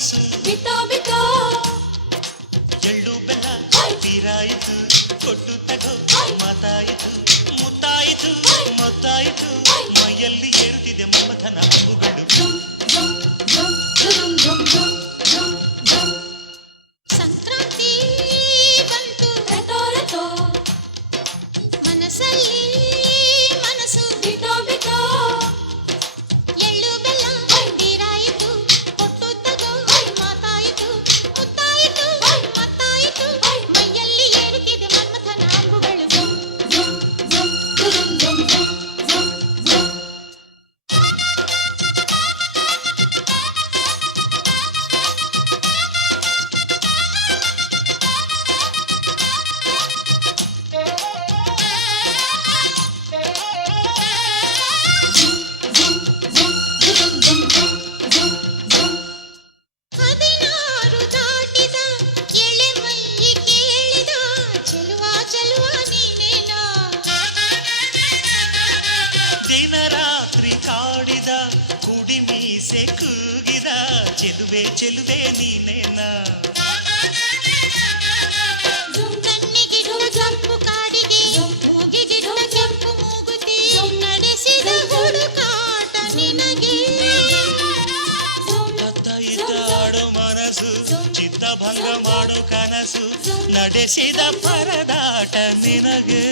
ಮನಸ್ಸು ಬಿತ್ತೋ ಬಿತ್ತೋ ಎಳ್ಳು ಬೆಲ್ಲ ತೀರಾಯಿತು ಕೊಟ್ಟು ತಗೋ ಮಾತಾಯಿತು ಮುತ್ತಾಯಿತು ಮತ್ತಾಯಿತು ಮೈಯಲ್ಲಿ ಏರುತ್ತಿದೆ ಮಮಥನ ಹಬ್ಬುಗಳು ಸಂಕ್ರಾಂತಿ ಬಂತು ರತೋ ರತೋ ಮನಸ್ಸಲ್ಲಿ ಮನಸ್ಸು ಬಿತ್ತೋ ಬಿತ್ತೋ ಎಳ್ಳು ಬೆಲ್ಲ ತೀರಾಯಿತು ಕೊಟ್ಟು ತಗೋ ಮಾತಾಯಿತು ಮುತ್ತಾಯಿತು ಮತ್ತಾಯಿತು ಮೈಯಲ್ಲಿ ಏರುತ್ತಿದೆ ಮನ್ಮಥನ ಅಂಬುಗಳು ಹದಿನಾರು ದಾಟಿದ ಎಳೆ ಮೈ ಕೇಳಿದ ಚೆಲುವ ಚೆಲುವ ನೀನೇನೋ ದಿನ ರಾತ್ರಿ ಕಾಡಿದ ಕುಡಿ ಮೀಸೆ ಕೂಗಿದ ಚೆಲುವೆ ಚೆಲುವೆ ನೀನೇನ ಕಣ್ಣಿಗಿಡುವ ಕೆಂಪು ಕಾಡಿಗೆ ಮೂಗಿಗಿಡುವ ಕೆಂಪು ಮೂಗುತಿ ನಡೆಸಿದ ಹುಡುಕಾಟ ನಿನಗೆ ಅತ್ತ ಇದ್ದ ಆಡೋ ಮನಸ್ಸು ಚಿತ್ತಭಂಗ ಮಾಡೋ ಕನಸು ನಡೆಸಿದ ಪರದಾಟ ನಿನಗೆ